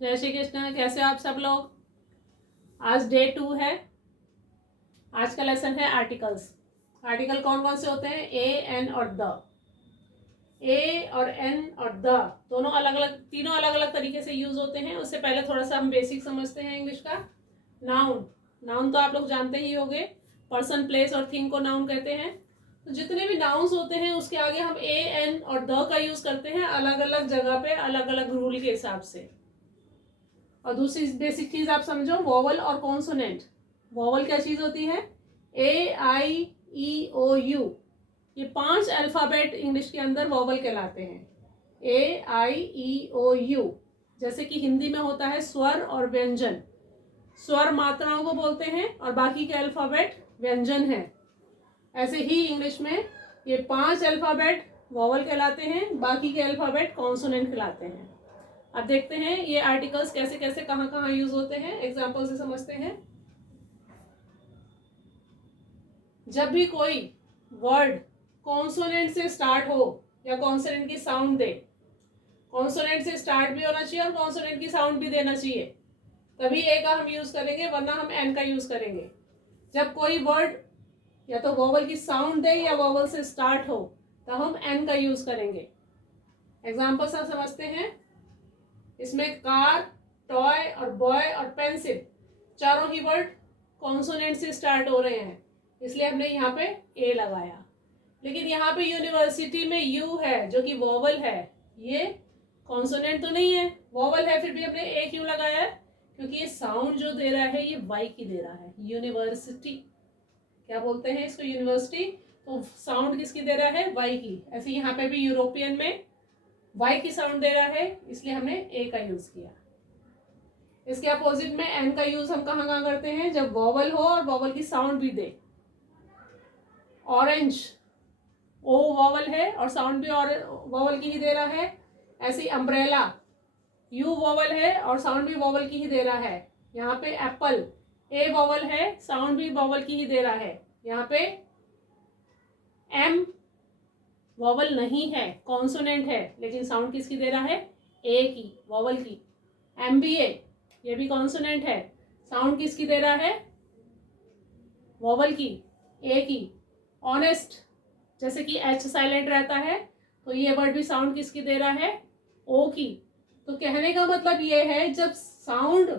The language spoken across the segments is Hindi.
जय श्री कृष्ण। कैसे हो आप सब लोग? आज डे 2 है। आज का लेसन है आर्टिकल्स। आर्टिकल कौन कौन से होते हैं? ए, एन और द। ए और एन और द दोनों अलग अलग, तीनों अलग अलग तरीके से यूज होते हैं। उससे पहले थोड़ा सा हम बेसिक समझते हैं इंग्लिश का। नाउन, नाउन तो आप लोग जानते ही होंगे। पर्सन, प्लेस और थिंग को नाउन कहते हैं। तो जितने भी नाउन्स होते हैं उसके आगे हम ए, एन और द का यूज करते हैं, अलग अलग जगह पे अलग अलग रूल के हिसाब से। और दूसरी बेसिक चीज आप समझो, वोवल और कॉन्सोनेंट। वोवल क्या चीज होती है? ए, आई, ई, ओ, यू। ये 5 अल्फाबेट इंग्लिश के अंदर वोवल कहलाते हैं। ए, आई, ई, ओ, यू। जैसे कि हिंदी में होता है स्वर और व्यंजन। स्वर मात्राओं को बोलते हैं और बाकी के अल्फाबेट व्यंजन है। ऐसे ही इंग्लिश में ये 5 अल्फाबेट वोवल कहलाते हैं, बाकी के अल्फाबेट कॉन्सोनेंट कहलाते हैं। अब देखते हैं ये आर्टिकल्स कैसे कैसे कहाँ कहाँ यूज होते हैं, एग्जाम्पल से समझते हैं। जब भी कोई वर्ड कॉन्सोनेंट से स्टार्ट हो या कॉन्सोनेंट की साउंड दे, कॉन्सोनेंट से स्टार्ट भी होना चाहिए और कॉन्सोनेंट की साउंड भी देना चाहिए, तभी ए का हम यूज करेंगे, वरना हम एन का यूज करेंगे। जब कोई वर्ड या तो वोवल की साउंड दे या वोवल से स्टार्ट हो, तो हम एन का यूज करेंगे। एग्जाम्पल से समझते हैं। इसमें कार, टॉय और बॉय और पेंसिल, चारों ही वर्ड कॉन्सोनेंट से स्टार्ट हो रहे हैं, इसलिए हमने यहाँ पे ए लगाया। लेकिन यहाँ पे यूनिवर्सिटी में यू है जो कि वोवल है, ये कॉन्सोनेंट तो नहीं है, वोवल है, फिर भी हमने ए क्यों लगाया? क्योंकि ये साउंड जो दे रहा है ये वाई की दे रहा है। यूनिवर्सिटी क्या बोलते हैं इसको? यूनिवर्सिटी। तो साउंड किसकी दे रहा है? वाई की। ऐसे यहाँ पे भी यूरोपियन में वाई की साउंड दे रहा है, इसलिए हमने ए का यूज किया। इसके अपोजिट में एन का यूज हम कहाँ कहाँ करते हैं? जब वोवल हो और वोवल की साउंड भी दे। ऑरेंज, ओ वोवल है और साउंड भी और वोवल की ही दे रहा है। ऐसी अम्ब्रेला, यू वोवल है और साउंड भी वोवल की ही दे रहा है। यहाँ पे एप्पल, ए वोवल है, साउंड भी वोवल की ही दे रहा है। यहाँ पे एम वोवल नहीं है, कॉन्सोनेंट है, लेकिन साउंड किसकी दे रहा है? ए की, वोवल की। एमबीए, ये भी कॉन्सोनेंट है, साउंड किसकी दे रहा है? वोवल की, ए की। ऑनेस्ट, जैसे कि एच साइलेंट रहता है, तो ये वर्ड भी साउंड किसकी दे रहा है? ओ की। तो कहने का मतलब ये है, जब साउंड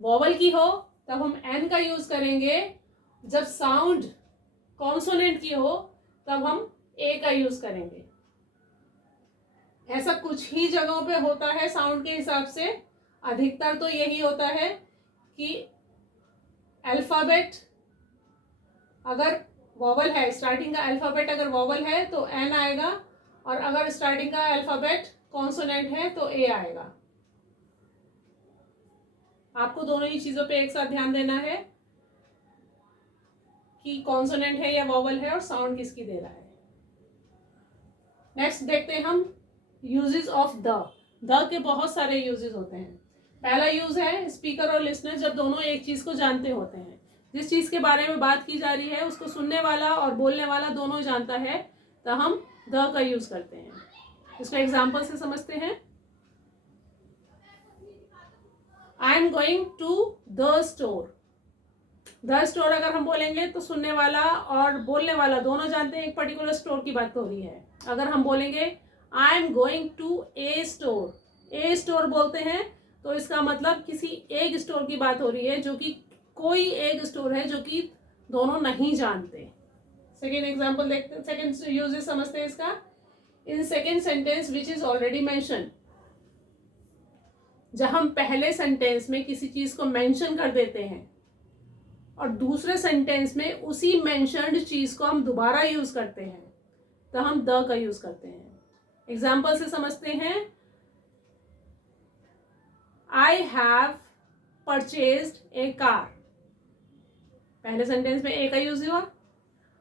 वोवल की हो तब हम एन का यूज करेंगे, जब साउंड कॉन्सोनेंट की हो तब हम ए का यूज करेंगे। ऐसा कुछ ही जगहों पे होता है साउंड के हिसाब से, अधिकतर तो यही होता है कि अल्फाबेट अगर वोवल है, स्टार्टिंग का अल्फाबेट अगर वोवल है तो एन आएगा, और अगर स्टार्टिंग का अल्फाबेट कॉन्सोनेंट है तो ए आएगा। आपको दोनों ही चीजों पे एक साथ ध्यान देना है कि कॉन्सोनेंट है या वोवल है और साउंड किसकी दे रहा है। नेक्स्ट देखते हैं हम यूजेस ऑफ द के बहुत सारे यूजेस होते हैं। पहला यूज है स्पीकर और लिसनर, जब दोनों एक चीज को जानते होते हैं। जिस चीज के बारे में बात की जा रही है उसको सुनने वाला और बोलने वाला दोनों जानता है, तो हम द का यूज करते हैं। इसको एग्जाम्पल से समझते हैं। I am going to the store. The store अगर हम बोलेंगे तो सुनने वाला और बोलने वाला दोनों जानते हैं एक पर्टिकुलर स्टोर की बात हो रही है। अगर हम बोलेंगे I am going to a store, a store बोलते हैं, तो इसका मतलब किसी एक स्टोर की बात हो रही है, जो कि कोई एक स्टोर है जो कि दोनों नहीं जानते। सेकेंड एग्जाम्पल देखते हैं, सेकेंड यूजेस समझते हैं इसका। In second sentence which is already mention, जब हम पहले सेंटेंस में किसी चीज को मेंशन कर देते हैं और दूसरे सेंटेंस में उसी मेंशन्ड चीज को हम दोबारा यूज करते हैं, तो हम द का यूज करते हैं। एग्जाम्पल से समझते हैं। I have purchased A car, पहले सेंटेंस में ए का यूज हुआ,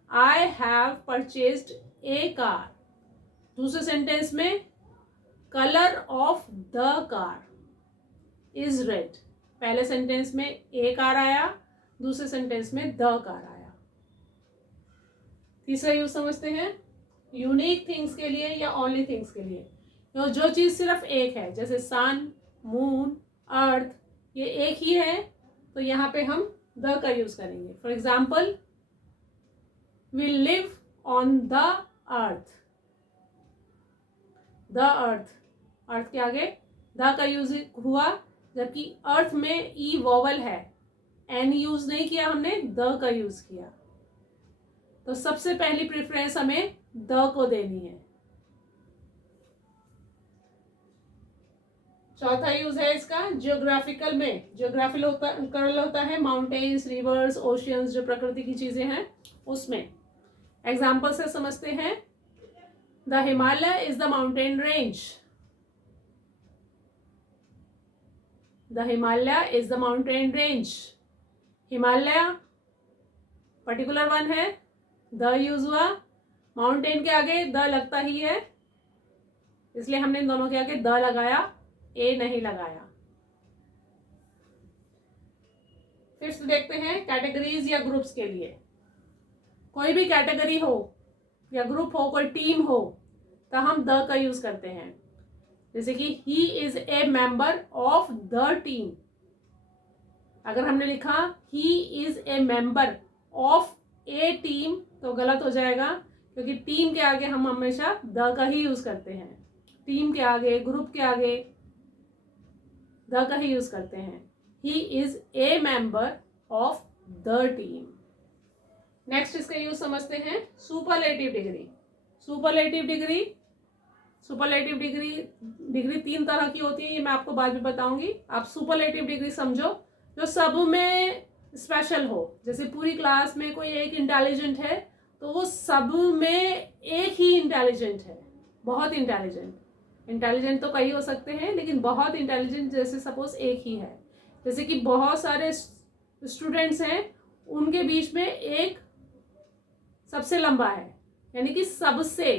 I have purchased A car. दूसरे सेंटेंस में colour of the car is red, पहले सेंटेंस में ए कार आया, दूसरे सेंटेंस में द कार आया। तीसरा यूज समझते हैं यूनिक थिंग्स के लिए या ओनली थिंग्स के लिए। तो जो चीज सिर्फ एक है, जैसे सन, मून, अर्थ, ये एक ही है, तो यहाँ पे हम द का यूज करेंगे. For example, we live on the earth. The earth, earth के आगे द का यूज हुआ, जबकि अर्थ में ई वोवल है, एन यूज नहीं किया हमने, द का यूज किया. तो सबसे पहली प्रेफरेंस हमें द को देनी है. चौथा यूज है इसका जियोग्राफिकल में. जियोग्राफिकल होता है माउंटेन्स, रिवर्स, ओशियंस, जो प्रकृति की चीजें हैं उसमें. एग्जाम्पल से समझते हैं. The Himalaya is the mountain range. The Himalaya is the mountain range. Himalaya particular one है, द यूज हुआ. माउंटेन के आगे द लगता ही है, इसलिए हमने इन दोनों के आगे द लगाया, ए नहीं लगाया. फिर देखते हैं कैटेगरीज या ग्रुप्स के लिए. कोई भी कैटेगरी हो या ग्रुप हो, कोई टीम हो, तो हम द का यूज करते हैं. जैसे कि he is a member of the team. अगर हमने लिखा he is a member of A team तो गलत हो जाएगा, क्योंकि टीम के आगे हम हमेशा द का ही यूज करते हैं. टीम के आगे, ग्रुप के आगे द का ही यूज करते हैं. He is a member of the team. Next इसका यूज समझते हैं सुपरलेटिव डिग्री. सुपरलेटिव डिग्री 3 तरह की होती है, ये मैं आपको बाद में बताऊंगी. आप सुपरलेटिव डिग्री समझो जो सब में स्पेशल हो. जैसे पूरी क्लास में कोई एक इंटेलिजेंट है, तो वो सब में एक ही इंटेलिजेंट है, बहुत इंटेलिजेंट. इंटेलिजेंट तो कई हो सकते हैं, लेकिन बहुत इंटेलिजेंट जैसे सपोज एक ही है. जैसे कि बहुत सारे स्टूडेंट्स हैं, उनके बीच में एक सबसे लंबा है, यानी कि सबसे,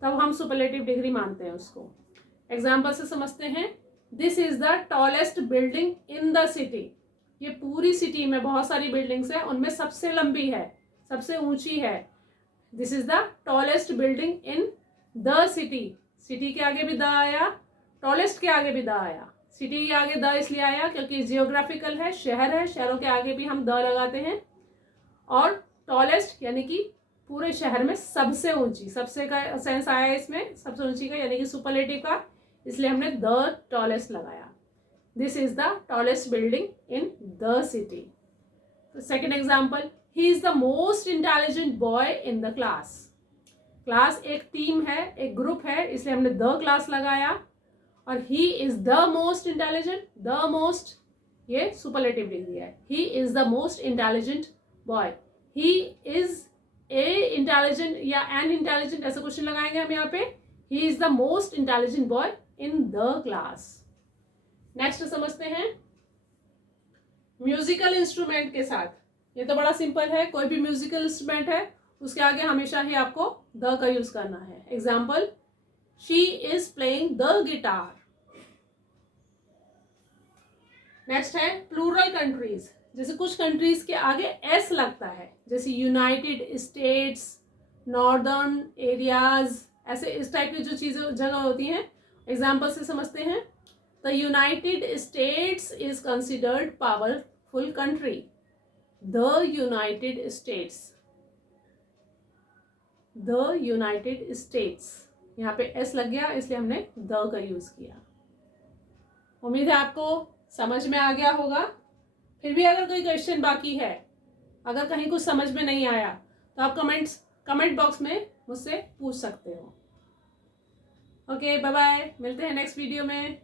तब हम सुपरलेटिव डिग्री मानते हैं उसको. एग्जाम्पल से समझते हैं. This is the tallest building in the city. ये पूरी सिटी में बहुत सारी बिल्डिंग्स हैं, उनमें सबसे लंबी है, सबसे ऊंची है. This is the tallest building in the city. City के आगे भी द आया, टॉलेस्ट के आगे भी द आया. सिटी के आगे द इसलिए आया क्योंकि जियोग्राफिकल है, शहर है, शहरों के आगे भी हम द लगाते हैं. और टॉलेस्ट यानी कि पूरे शहर में सबसे ऊंची, सबसे का सेंस आया इसमें, सबसे ऊंची का, यानी कि सुपरलेटिव का, इसलिए हमने द टॉलेस्ट लगाया. This is the tallest building in the city. Second example, he is the most intelligent boy in the class. Class एक टीम है, एक ग्रुप है, इसलिए हमने द क्लास लगाया. और he is the most intelligent, the most ये सुपरलेटिव डिग्री है. He is the most intelligent boy. He is a intelligent या एन इंटेलिजेंट, ऐसा क्वेश्चन लगाएंगे हम यहाँ पे. He is the most intelligent boy in the class. Next समझते हैं म्यूजिकल इंस्ट्रूमेंट के साथ. ये तो बड़ा सिंपल है, कोई भी म्यूजिकल इंस्ट्रूमेंट है उसके आगे हमेशा ही आपको द का यूज करना है. Example, she is playing the guitar. Next है प्लूरल कंट्रीज. जैसे कुछ कंट्रीज के आगे एस लगता है, जैसे यूनाइटेड स्टेट्स, नॉर्दर्न एरियाज, ऐसे इस टाइप की जो चीजें जगह होती हैं. एग्जाम्पल से समझते हैं. The United states is considered powerful country. The United states, the United states, यहाँ पे एस लग गया इसलिए हमने द का यूज किया. उम्मीद है आपको समझ में आ गया होगा. फिर भी अगर कोई क्वेश्चन बाकी है, अगर कहीं कुछ समझ में नहीं आया, तो आप कमेंट बॉक्स में मुझसे पूछ सकते हो. ओके, बाय बाय, मिलते हैं नेक्स्ट वीडियो में.